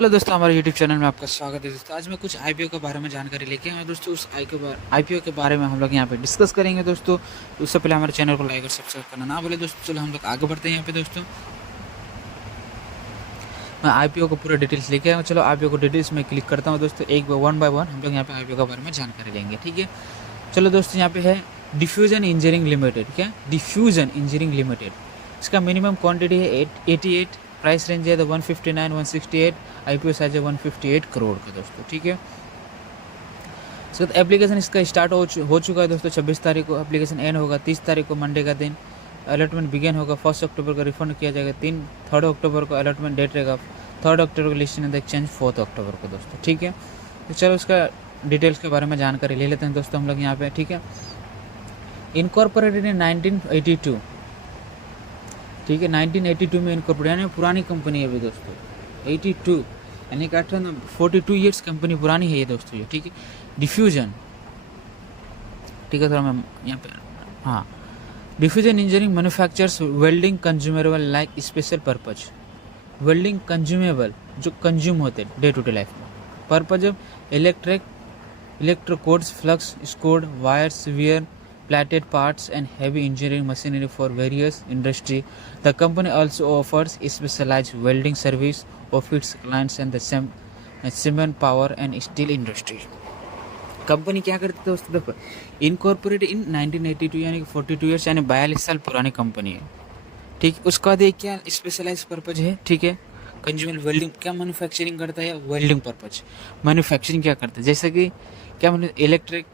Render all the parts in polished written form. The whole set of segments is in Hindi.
हेलो दोस्तों, हमारे यूट्यूब चैनल में आपका स्वागत है। दोस्तों, आज मैं कुछ आईपीओ के बारे में जानकारी लेके आया हूं। दोस्तों, उस आईपीओ के बारे में हम लोग यहाँ पे डिस्कस करेंगे। दोस्तों, तो उससे पहले हमारे चैनल को लाइक और सब्सक्राइब करना ना भूले। दोस्तों, चलो हम लोग आगे बढ़ते हैं। यहाँ पे दोस्तों, मैं आईपीओ को पूरा डिटेल्स लेके आया हूँ। चलो आईपीओ को डिटेल्स में क्लिक करता हूँ। दोस्तों, एक वन बाय वन हम लोग यहाँ पे आईपीओ के बारे में जानकारी लेंगे। ठीक है, चलो दोस्तों, यहाँ पे है डिफ्यूजन इंजीनियरिंग लिमिटेड। क्या डिफ्यूजन इंजीनियरिंग लिमिटेड, इसका मिनिमम क्वांटिटी है 88, प्राइस रेंज है 159 168, आईपीओ साइज है 158 करोड़ का। दोस्तों, ठीक है, इसका एप्लीकेशन इसका स्टार्ट हो चुका है। दोस्तों, 26 तारीख को एप्लीकेशन एंड होगा, 30 तारीख को मंडे का दिन अलॉटमेंट बिगेन होगा। 1 अक्टूबर को रिफंड किया जाएगा। 3 अक्टूबर को अलॉटमेंट डेट रहेगा। 3 अक्टूबर को लिस्टिंग इन द एक्सचेंज 4 अक्टूबर को। दोस्तों, ठीक है, तो चलो उसका डिटेल्स के बारे में जानकारी ले लेते हैं। दोस्तों, हम लोग यहाँ पे, ठीक है, इनकॉर्पोरेटेड इन 1982। ठीक है, 1982 में इनकॉर्पोरेट, यानी पुरानी कंपनी है अभी। दोस्तों, 82 यानी कि 42 ईयर्स कंपनी पुरानी है ये। दोस्तों, ये ठीक है, डिफ्यूजन, ठीक है, थोड़ा मैं यहाँ पे, हाँ, diffusion engineering manufactures welding consumable like special purpose. Welding consumable जो कंज्यूम होते हैं डे टू डे लाइफ में, purpose of electrocodes, flux stored wires, wear, plated parts, and heavy engineering machinery for various industry. The company also offers specialized welding service of its clients and the cement, power, and steel industry. Company क्या करती है दोस्तों? देखो, इनकॉर्पोरेट इन 1982 यानी कि 42 ईयर्स यानी 42 साल पुरानी कंपनी है। ठीक, उसका बाद क्या स्पेशलाइज पर्पज है? ठीक है, कंज्यूमर वेल्डिंग, क्या मैन्युफैक्चरिंग करता है? वेल्डिंग पर्पज मैन्युफैक्चरिंग क्या करता है? जैसे कि क्या मैंने इलेक्ट्रिक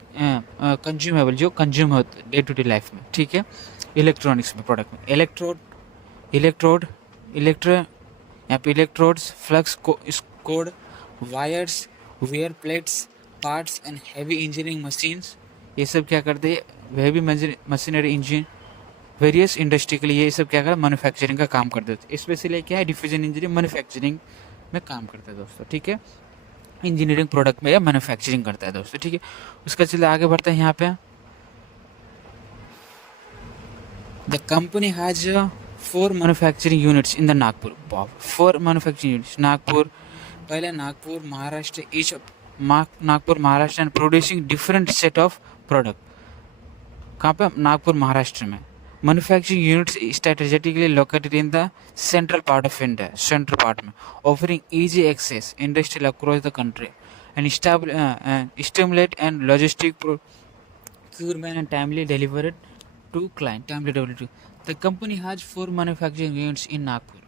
कंज्यूमेबल जो कंज्यूम होते डे टू डे लाइफ में, ठीक है, इलेक्ट्रॉनिक्स में, प्रोडक्ट में, यहाँ पे electrodes, flux code, wires, wear plates, parts and heavy engineering machines, ये सब क्या करते हैं? Heavy machinery engine various industry के लिए ये सब क्या कर मैन्युफैक्चरिंग का काम करते थे। स्पेशली क्या है? डिफ्यूजन इंजीनियरिंग मैन्युफैक्चरिंग में काम करता है। दोस्तों, ठीक है, इंजीनियरिंग प्रोडक्ट में या मैन्युफैक्चरिंग करता है। दोस्तों, ठीक है, उसका चलिए आगे बढ़ते हैं। यहाँ पे the company has 4 manufacturing units in the Nagpur. 4 manufacturing units Nagpur, पहले Nagpur Maharashtra, each Nagpur Maharashtra and producing different set of product. कहाँ पे? नागपुर महाराष्ट्र में। Manufacturing units strategically located in the central part of India, central part में, offering easy access industrial across the country and stimulate and logistic procurement and timely delivered to client. The company has 4 manufacturing units in Nagpur,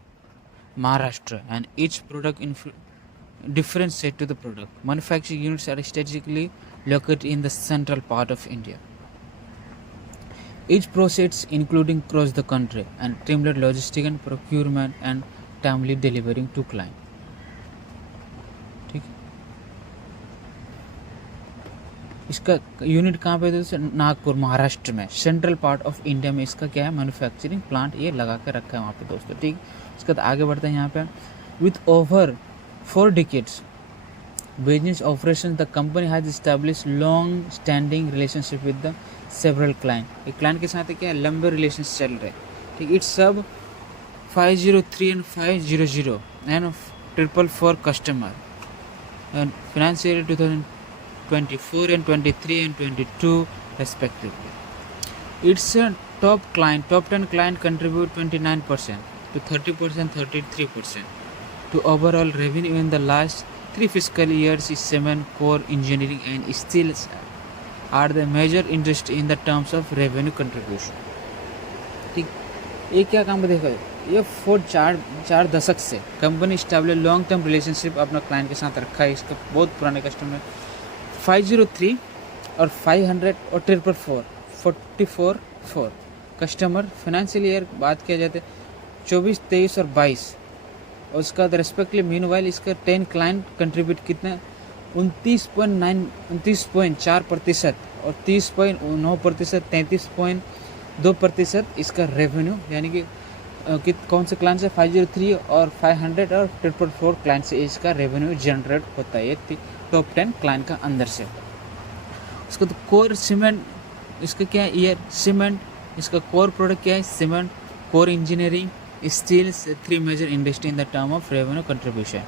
Maharashtra, and each product in different set to the product. Manufacturing units are strategically located in the central part of India. Each process including across the country and streamlined logistics and procurement and timely delivering to client. ठीक, इसका यूनिट कहाँ पे? दोस्तों, नागपुर महाराष्ट्र में, सेंट्रल पार्ट ऑफ इंडिया में इसका क्या है? मैन्युफैक्चरिंग प्लांट ये लगा कर रखा है वहाँ पे। दोस्तों, ठीक, इसके बाद आगे बढ़ते हैं। यहाँ पे with over 4 decades business operations, the company has established long standing relationship with the several client। एक क्लाइंट के साथ क्या है? लंबे रिलेशंस चल रहे। ठीक, इट्स सब 503 and 500 and 444 customer and financial 2024 and 23 and 22 respectively. It's a top 10 client contribute 29% to 30%, 33% to overall revenue in the last 3 fiscal years. Is cement, core engineering and steel are the major industry in the terms of revenue contribution। ठीक, ये क्या काम है? देखो, ये 4 दशक से company establish long term relationship अपना क्लाइंट के साथ रखा है। इसका बहुत पुराने कस्टमर 503 और 500 और 444 कस्टमर। फाइनेंशियल ईयर बात किया जाए 24, 23 और 22, और उसका रेस्पेक्टली मीनवाइल इसका 10 क्लाइंट कंट्रीब्यूट कितना? 29.4% और 30.9%, 33.2% इसका रेवेन्यू, यानी कि कौन से क्लाइंट से? 503 और 500 और 444 क्लाइंट से इसका रेवेन्यू जनरेट होता है, टॉप 10 क्लाइंट का अंदर से। उसका तो कोर सीमेंट, इसका क्या है? ईयर सीमेंट, इसका कोर प्रोडक्ट क्या है? Cement, core engineering, steals 3 major industry in the term of revenue contribution.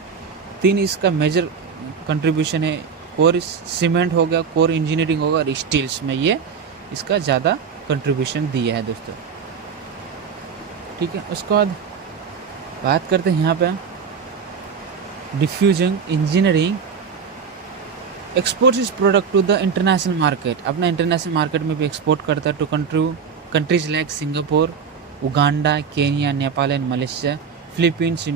तीन इसका मेजर कंट्रीब्यूशन है, कोर सीमेंट हो गया, कोर इंजीनियरिंग होगा और स्टील्स में ये इसका ज़्यादा कंट्रीब्यूशन दिया है दोस्तों। ठीक है, उसके बाद बात करते हैं यहाँ पे डिफ्यूजन इंजीनियरिंग एक्सपोर्ट्स इस product to the international market, अपना इंटरनेशनल मार्केट में भी एक्सपोर्ट करता है to countries like Singapore, Uganda, Kenya, Nepal and Malaysia, Philippines,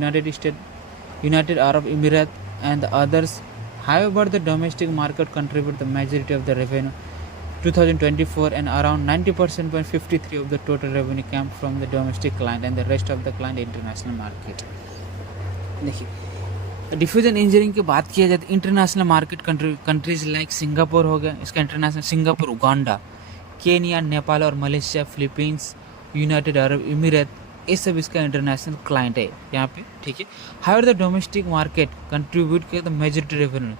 United Arab Emirate and others. However, the domestic market contribute the majority of the revenue 2024 and around 90.53% of the total revenue came from the domestic client and the rest of the client international market। देखिए डिफ्यूजन इंजीनियरिंग की बात किया जाए तो international market countries like Singapore हो गया, इसका international Singapore, Uganda, Kenya, Nepal और Malaysia, Philippines, United Arab Emirate, ये सब इसका इंटरनेशनल क्लाइंट है यहाँ पे। ठीक है, higher the domestic market contribute किया द मेजॉरिटी रेवेन्यू।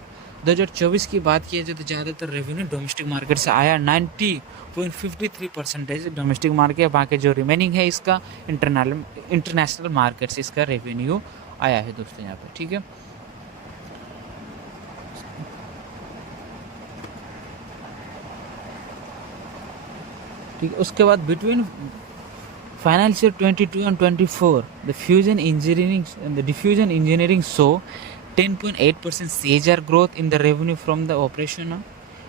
2024 की बात किया जाए तो ज़्यादातर रेवेन्यू डोमेस्टिक मार्केट से आया, 90.53% डोमेस्टिक मार्केट, बाकी जो रिमेनिंग है इसका इंटरनेशनल मार्केट से इसका रेवेन्यू आया है दोस्तों यहाँ पे। ठीक है, ठीक है, उसके बाद between financial 22 and 24 the diffusion engineering saw 10.8% CAGR growth in the revenue from the operation,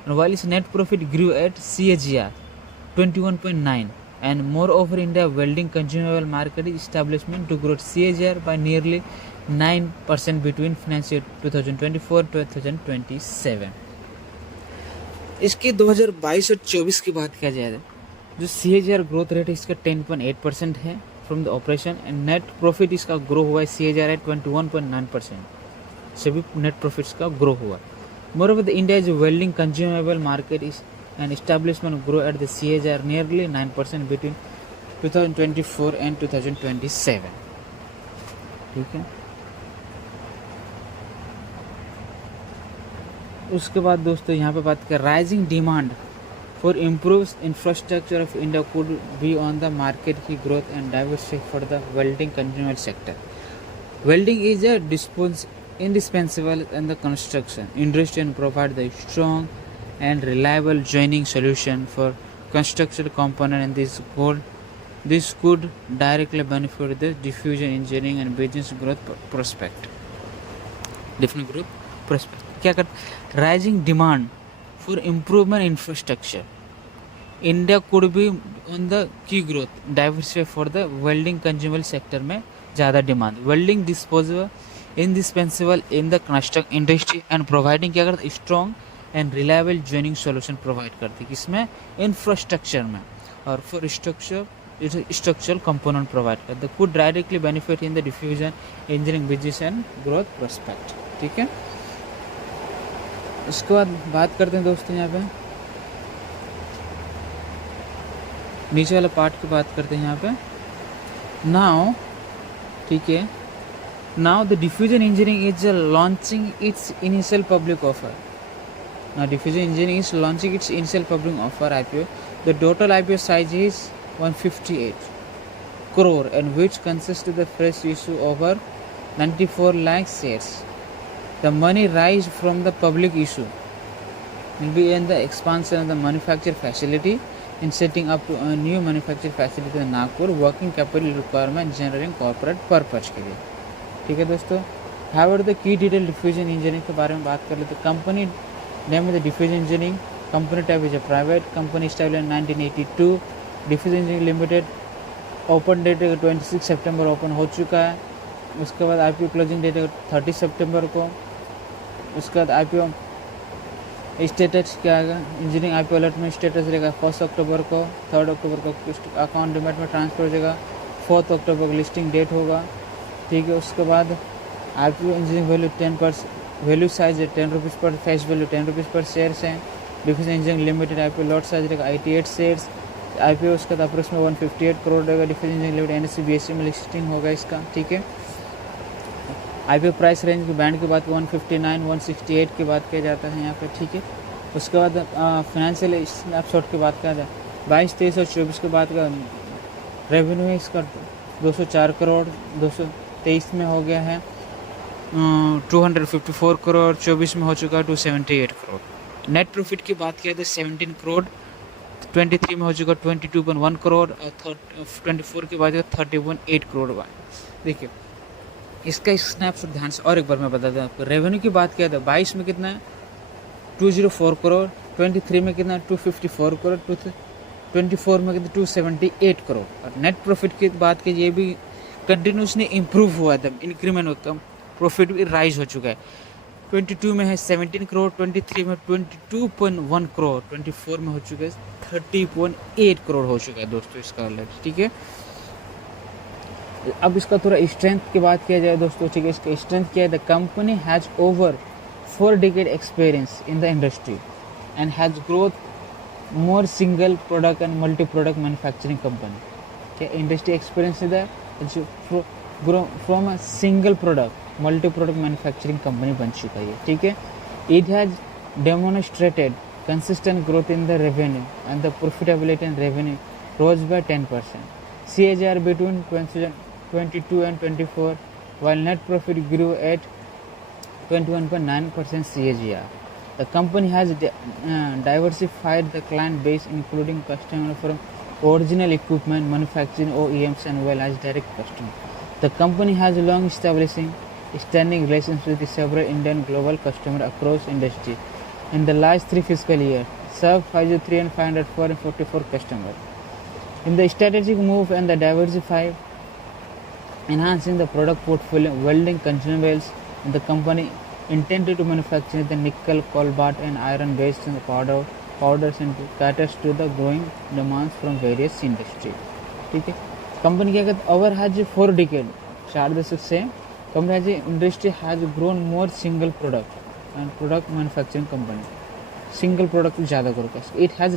and while its net profit grew at CAGR 21.9, and moreover India welding consumable market establishment to grow CAGR by nearly 9% between financial 2024 to 2027। इसके 2022 और 24 की बात किया जाए जो CAGR ग्रोथ रेट इसका 10.8% है from the operation, and net profit इसका ग्रो हुआ है CAGR है 21.9%, सभी नेट प्रॉफिट्स का ग्रो हुआ। Moreover the India is welding consumable market is an establishment grow at the CAGR nearly 9% between 2024 and 2027। ठीक है, उसके बाद दोस्तों यहाँ पे बात कर rising demand for improved infrastructure of India could be on the market की growth and diversity for the welding consumable sector। Welding is a indispensable in the construction industry and provide the strong and reliable joining solution for construction component, and this could directly benefit the diffusion engineering and business growth prospect। Different growth prospect क्या कर rising demand for improvement infrastructure India could be on the key growth diversify for the welding consumable sector में ज़्यादा demand, welding indispensable in the construction industry and providing क्या करता है strong and reliable joining solution provide करती है किसमें इंफ्रास्ट्रक्चर में, और फॉर स्ट्रक्चरल कंपोनेंट प्रोवाइड करते हैं, could directly benefit in the diffusion engineering business and growth prospect। ठीक है, उसके बाद बात करते हैं दोस्तों यहाँ पे नीचे वाला पार्ट की बात करते हैं यहाँ पे नाउ। ठीक है, now the diffusion engineering is launching it's initial public offer. Now diffusion engineering is launching it's initial public offer IPO। The total IPO size is 158 crore and which consists of the fresh issue over 94 lakh shares। The money raised from the public issue will be in the expansion of the manufacturing facility in setting up to a new manufacturing facility in Nagpur, working capital requirement generating corporate purpose के लिए। ठीक है दोस्तों, however the key detail diffusion engineering के बारे में बात कर ले तो कंपनी नेम है the diffusion engineering, company type is a private company established in 1982। Diffusion engineering limited open date 26 सितंबर ओपन हो चुका है। उसके बाद IPO क्लोजिंग डेट 30 सितंबर को। उसके बाद IPO स्टेटस क्या आएगा, इंजीनियरिंग IPO अलर्ट में स्टेटस रहेगा 1 अक्टूबर को, 3 अक्टूबर को अकाउंट डिमेट में ट्रांसफर हो जाएगा, 4 अक्टूबर को लिस्टिंग डेट होगा। ठीक है, उसके बाद IPO engineering value 10% value size है 10 रुपीज़ पर, फेस वैल्यू 10 रुपीज़ पर शेयर्स हैं। Diffusion engineering limited IPO lot size रहेगा 88 शेयर्स। IPO उसका तो अप्रोक्स में 158 करोड़ रहेगा। Diffusion engineering limited NSE BSE में लिस्टिंग होगा इसका। ठीक है, IPO प्राइस रेंज की बैंड की बात 159-168 की बात किया जाता है यहाँ पे। ठीक है, उसके बाद फाइनेंशियल स्नैपशॉट की बात किया जाए 22, 23 और 24 के बाद का रेवेन्यू है इसका 204 करोड़ 223 में हो गया है। 254 करोड़, 24 में हो चुका है 278 करोड़। नेट प्रॉफिट की बात किया तो 17 करोड़, 23 में हो चुका 22.1 करोड़, और 24 की बात किया 30.8 करोड़। देखिए इसका स्नैपशॉट ध्यान से और एक बार मैं बता दूं आपको। रेवेन्यू की बात किया था 22 में कितना है 204 करोड़, 23 में कितना 254 करोड़, 24 में कितना 278 करोड़। और नेट प्रॉफिट की बात की ये भी कंटिन्यूसली इम्प्रूव हुआ था, इंक्रीमेंट कम प्रॉफिट भी राइज हो चुका है। 22 में है 17 करोड़, 23 में 22.1 करोड़, 24 में हो चुका है 30.8 करोड़ हो चुका है दोस्तों इसका ऑलरेडी। ठीक है, अब इसका थोड़ा स्ट्रेंथ की बात किया जाए दोस्तों। ठीक है, इसका स्ट्रेंथ क्या है, the company has over 4 decade experience in the industry and has growth more single product and multi product manufacturing company. Okay, industry experience is there from a single product multi product manufacturing company बन चुका है। ठीक है, it has demonstrated consistent growth in the revenue and the profitability and revenue rose by 10% CAGR between 2022 and 24, while net profit grew at 21.9% CAGR. The company has diversified the client base, including customers from original equipment manufacturing OEMs and well as direct customers. The company has long standing relations with several Indian global customers across industries. In the last 3 fiscal years, served 503 and 504 and 44 customers. In the strategic move and the diversify, enhancing the product portfolio, welding consumables, and the company intended to manufacture the nickel, cobalt, and iron-based powders and caters to the growing demands from various industries. ठीक है, कंपनी क्या कहते हैं, ओवर हैज 4 decade 4 दशक से company has industry has grown more single product and product manufacturing company, single product ज़्यादा ग्रो कर। It has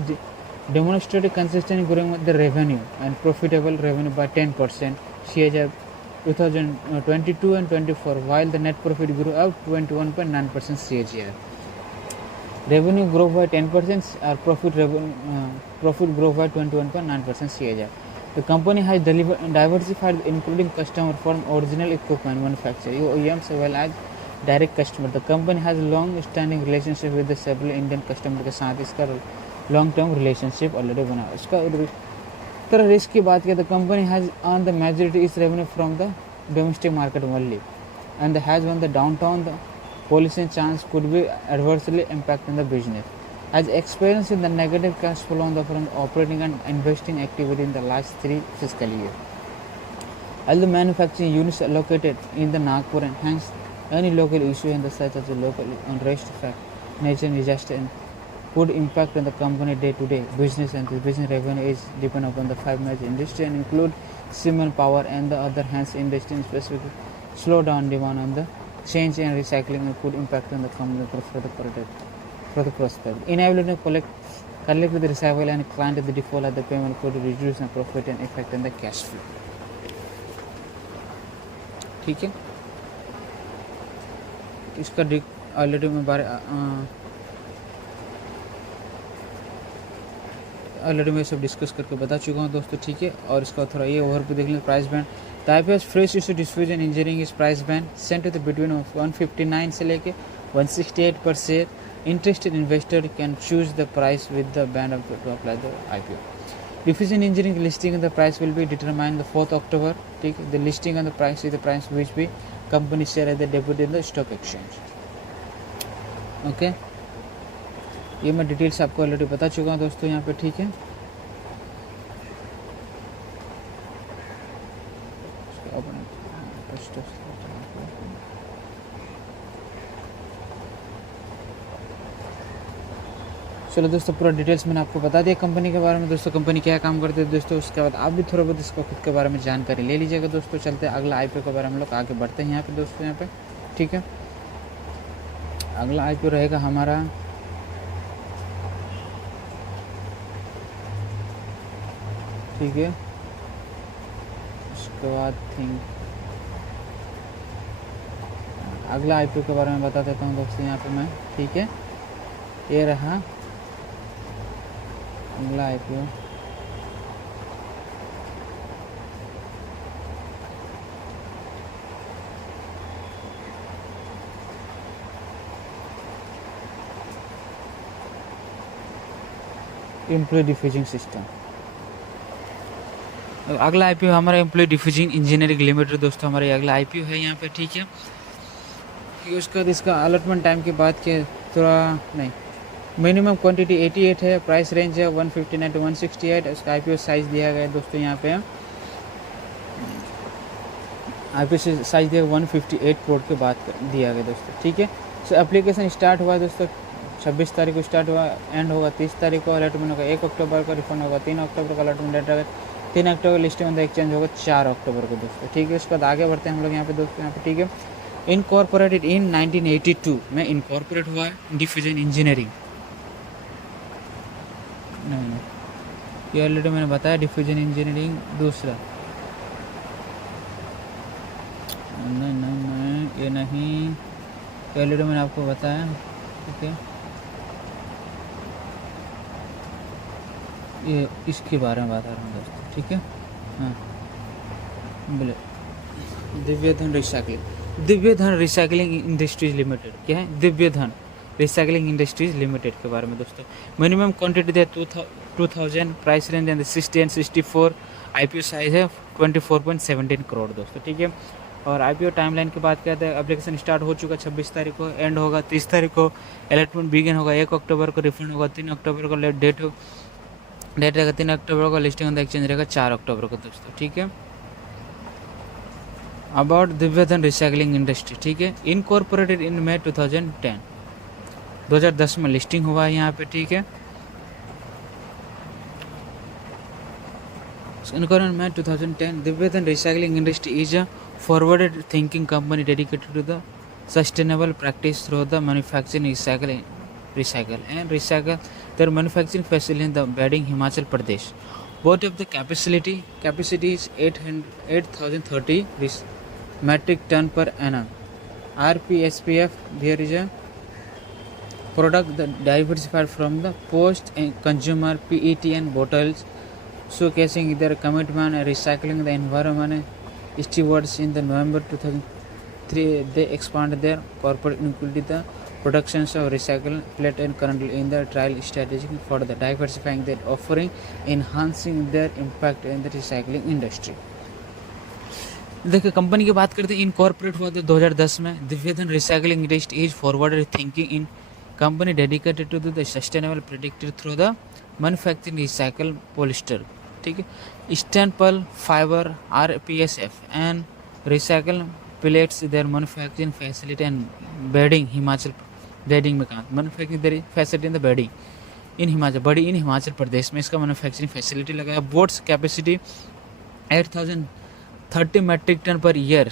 demonstrated consistent growing with the revenue and profitable revenue by 10% CAGR 2022 and 24, while the net profit grew up 21.9% CAGR. Revenue grew by 10%, or profit grew by 21.9% CAGR. The company has diversified, including customer from original equipment manufacturer OEMs as well as direct customer. The company has long-standing relationship with the several Indian customer के साथ इसका लॉन्ग टर्म रिलेशनशिप ऑलरेडी बना। इसका तरह रिस्क की बात किया तो company has earn the majority is revenue from the domestic market only and has one the downtown the policy chance could be adversely impact in the business has experience in the negative cash flow on the from operating and investing activity in the last 3 fiscal years. All the manufacturing units are located in the Nagpur, and hence any local issue in the such as the local unrest fact nature disaster and would impact on the company day-to-day business, and the business revenue is depend upon the 5 major industry and include cement, power, and the other hands industry. Specifically, slow down demand on the change and recycling and could impact on the company for the prospect. Inability to collect with the recycle and client the default of the payment could reduce the profit and effect on the cash flow. ठीक है, इसका ऑलरेडी मैं ऑलरेडी मैं सब डिस्कस करके बता चुका हूँ दोस्तों। ठीक है, और इसका थोड़ा ये ओवर पे देख लें। Price band the IPS fresh issue diffusion engineering इस price band sent to the between 159 से लेके 168 पर share. Interested investor can choose the price with the band of to apply the IPO. Diffusion engineering listing the price will be determine the 4th October. ठीक है, the listing on the price is the price which be company share at the debut in the stock exchange. Okay, ये मैं डिटेल्स आपको ऑलरेडी बता चुका हूँ दोस्तों यहाँ पे। ठीक है, चलो दोस्तों, पूरा डिटेल्स मैंने आपको बता दिया कंपनी के बारे में। दोस्तों कंपनी क्या काम करते हैं दोस्तों, उसके बाद आप भी थोड़ा बहुत इसको खुद के बारे में जानकारी ले लीजिएगा दोस्तों। चलते हैं अगला आईपीओ के बारे में, हम लोग आगे बढ़ते हैं यहाँ पे दोस्तों। यहाँ पे ठीक है, अगला आईपीओ रहेगा हमारा ठीक है, उसके बाद अगला आईपीओ के बारे में बता देता हूँ दोस्तों यहाँ पे मैं। ठीक है, ये रहा अगला आईपीओ। Employ diffusing system. अगला आईपीओ हमारा एम्प्लॉय डिफ्यूजिंग इंजीनियरिंग लिमिटेड दोस्तों, हमारा अगला आईपीओ है यहाँ पे, ठीक है। उसके बाद इसका अलॉटमेंट टाइम की बात किया थोड़ा नहीं, मिनिमम क्वांटिटी 88 है, प्राइस रेंज है 159 to 168, उसका आईपीओ साइज दिया गया है दोस्तों, यहाँ पे आईपीओ साइज दिया 158 करोड़ के बाद दिया गया दोस्तों, ठीक है। सो एप्लीकेशन स्टार्ट हुआ दोस्तों 26 तारीख को स्टार्ट हुआ, एंड होगा 30 तारीख को, अलॉटमेंट होगा 1 अक्टूबर को, रिफंड होगा 3 अक्टूबर को, अलॉटमेंट डेट होगा 3 अक्टूबर, लिस्टिंग ऑन द एक्सचेंज होगा 4 अक्टूबर को दोस्तों, ठीक है। उसके बाद आगे बढ़ते हैं हम लोग यहाँ पे दोस्तों, यहाँ पे ठीक है। इनकॉर्पोरेटेड इन 1982 में इनकॉर्पोरेट हुआ है डिफ्यूजन इंजीनियरिंग, नहीं ये ऑलरेडी मैंने बताया, डिफ्यूजन इंजीनियरिंग दूसरा, नहीं ये नहीं, ऑलरेडी मैंने आपको बताया, ठीक है। ये इसके बारे में बता रहा हूँ दोस्तों, ठीक है। हाँ बोले दिव्यधन रिसाइकलिंग इंडस्ट्रीज लिमिटेड, क्या है दिव्यधन रिसाइकलिंग इंडस्ट्रीज लिमिटेड के बारे में दोस्तों। मिनिमम क्वांटिटी है 2000, price range and 60 and 64, IPO size है 24.17 करोड़ दोस्तों, ठीक है। और आईपीओ टाइमलाइन की बात करते हैं, एप्लीकेशन स्टार्ट हो चुका 26 तारीख को, एंड होगा 30 तारीख को, अलॉटमेंट बिगिन होगा 1 अक्टूबर को, रिफंड होगा 3 अक्टूबर को, डेट रहेगा 3 अक्टूबर को, लिस्टिंग ऑन द एक्सचेंज रहेगा 4 अक्टूबर को दोस्तों, ठीक है। अबाउट दिव्यधन रिसाइकलिंग इंडस्ट्री, ठीक है, इनकॉर्पोरेटेड इन मई 2010 में लिस्टिंग हुआ है यहाँ पे, ठीक है। Incorporated May 2010, Divyadhan recycling industry is a forwarded thinking company dedicated to the sustainable practice through the manufacturing, recycle and recycle their manufacturing facility in the Bedding, Himachal Pradesh. Both of the capacity is 8,030 metric ton per annum. RPSPF, there is a product that diversified from the post and consumer PET and bottles, showcasing their commitment and recycling the environment. Stewards in the November 2003, they expanded their corporate including the productions of recycled plate and currently in the trial strategy for the diversifying their offering, enhancing their impact in the recycling industry. देखिए कंपनी की बात करते हैं, इनकॉर्पोरेट हुआ था 2010 में। Divyadhan recycling industry is forwarded thinking in company dedicated to the sustainable predicted through the manufacturing recycle polyester, ठीक है, staple fibre RPSF and recycle plates their manufacturing facility and Baddi Himachal, Baddi में कहाँ manufacturing their facility in the Baddi in Himachal, Baddi in Himachal Pradesh में इसका मैन्युफैक्चरिंग फैसिलिटी लगाया। बोट्स capacity 8,030 metric ton per year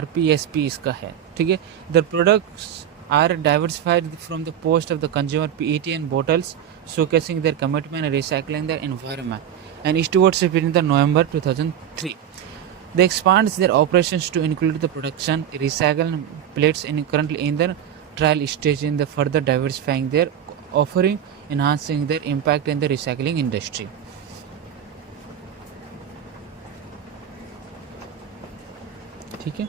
RPSP इसका है, ठीक है। The products are diversified from the post of the consumer PET and bottles, showcasing their commitment and recycling their environment and stewardship in the November 2003. They expand their operations to include the production recycled plates and currently in the trial stage in the further diversifying their offering, enhancing their impact in the recycling industry. ठीक है,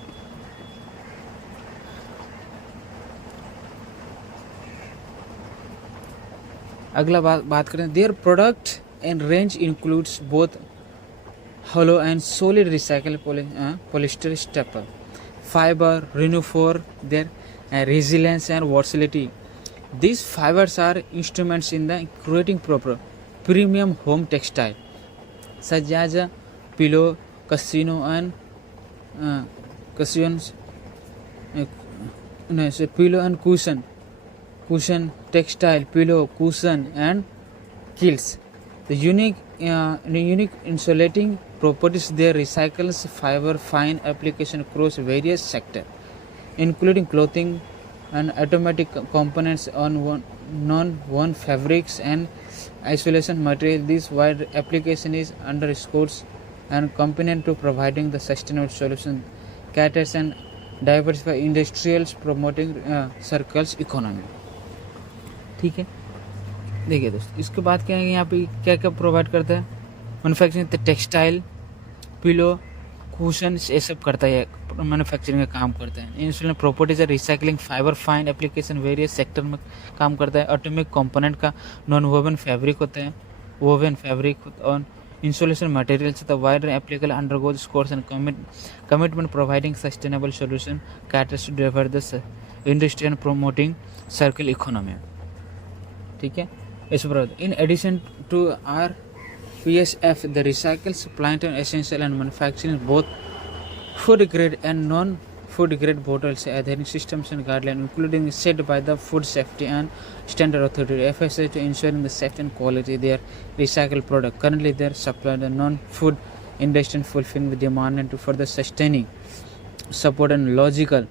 अगला बात करें, their product and range includes both hollow and solid recycled polyester staple fiber renew for their resilience and versatility. These fibers are instruments in the creating proper premium home textile such as a pillow, cushion and pillow and cushion textile, pillow, cushion and quilts. The unique insulating properties, their recycles fiber fine application across various sectors, including clothing and automatic components on non-woven fabrics and isolation material. This wide application is underscores and component to providing the sustainable solution, caters and diversify industrials promoting circles economy. ठीक है, देखिए दोस्त, इसके बाद क्या है, यहाँ पे क्या क्या प्रोवाइड करता है, मैन्युफैक्चरिंग टेक्सटाइल, पिलो, कुशन, ये सब करता है, मैन्युफैक्चरिंग का काम करता है। इंस्ट्रूमेंट प्रॉपर्टीज है, recycling fibre fine application various sector में काम करता है। ऑटोमेटिक कंपोनेंट का नॉन वोवन फैब्रिक होता है, woven fabric on insulation materials. The wider applicable undergoes course and commitment providing sustainable solution caters to diverse industry and promoting circular economy. ठीक है, इस पर in addition to our PSF, the recycles plant and essential and manufacturing both food grade and non-food grade bottles adhering systems and guidelines, including set by the Food Safety and Standard Authority (FSA) to ensuring the safety and quality of their recycled product. Currently, they are supplying the non-food industry and fulfilling the demand and to further sustaining support and logical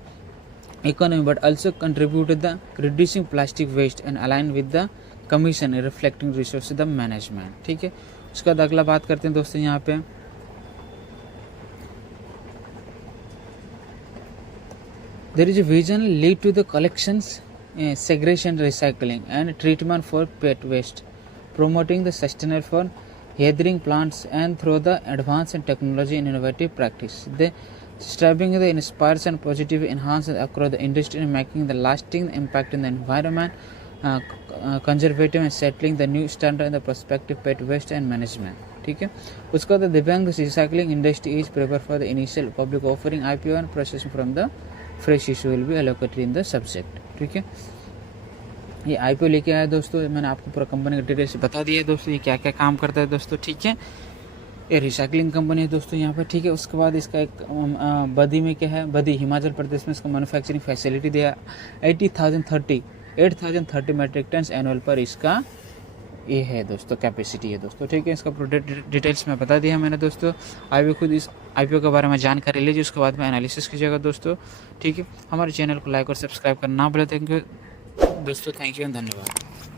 economy, but also contribute to the reducing plastic waste and align with the commission reflecting resources the management. ठीक है, उसके बाद अगला बात करते हैं दोस्तों यहाँ पे there is a vision lead to the collections, segregation, recycling and treatment for pet waste, promoting the sustainable for gathering plants and through the advance in technology and innovative practice. The striving the inspires and positive enhance across the industry and making the lasting impact in the environment, conservative and settling the new standard in the prospective pet waste and management. ठीक है, उसका the दिव्यांग recycling industry is prepared for the initial public offering IPO and processing from the fresh issue will be allocated in the subject. ठीक है, ये IPO लेके आया दोस्तों, मैंने आपको पूरा कंपनी का डिटेल्स बता दिया है दोस्तों, ये क्या क्या काम करता है दोस्तों. ठीक है, ये रिसाइकलिंग कंपनी है दोस्तों यहाँ पर. ठीक है, उसके बाद इसका एक बदी में क्या है, बदी हिमाचल प्रदेश में इसका मैन्युफैक्चरिंग फैसिलिटी दिया 8,030 मेट्रिक टन एनुअल पर इसका ये है दोस्तों कैपेसिटी है दोस्तों. ठीक है, इसका प्रोडक्ट डिटेल्स में बता दिया मैंने दोस्तों. IPO खुद इस IPO के बारे में जानकारी लीजिए, उसके बाद में एनालिसिस कीजिएगा दोस्तों. ठीक है, हमारे चैनल को लाइक और सब्सक्राइब करना ना भूलें. थैंक यू दोस्तों, थैंक यू, धन्यवाद.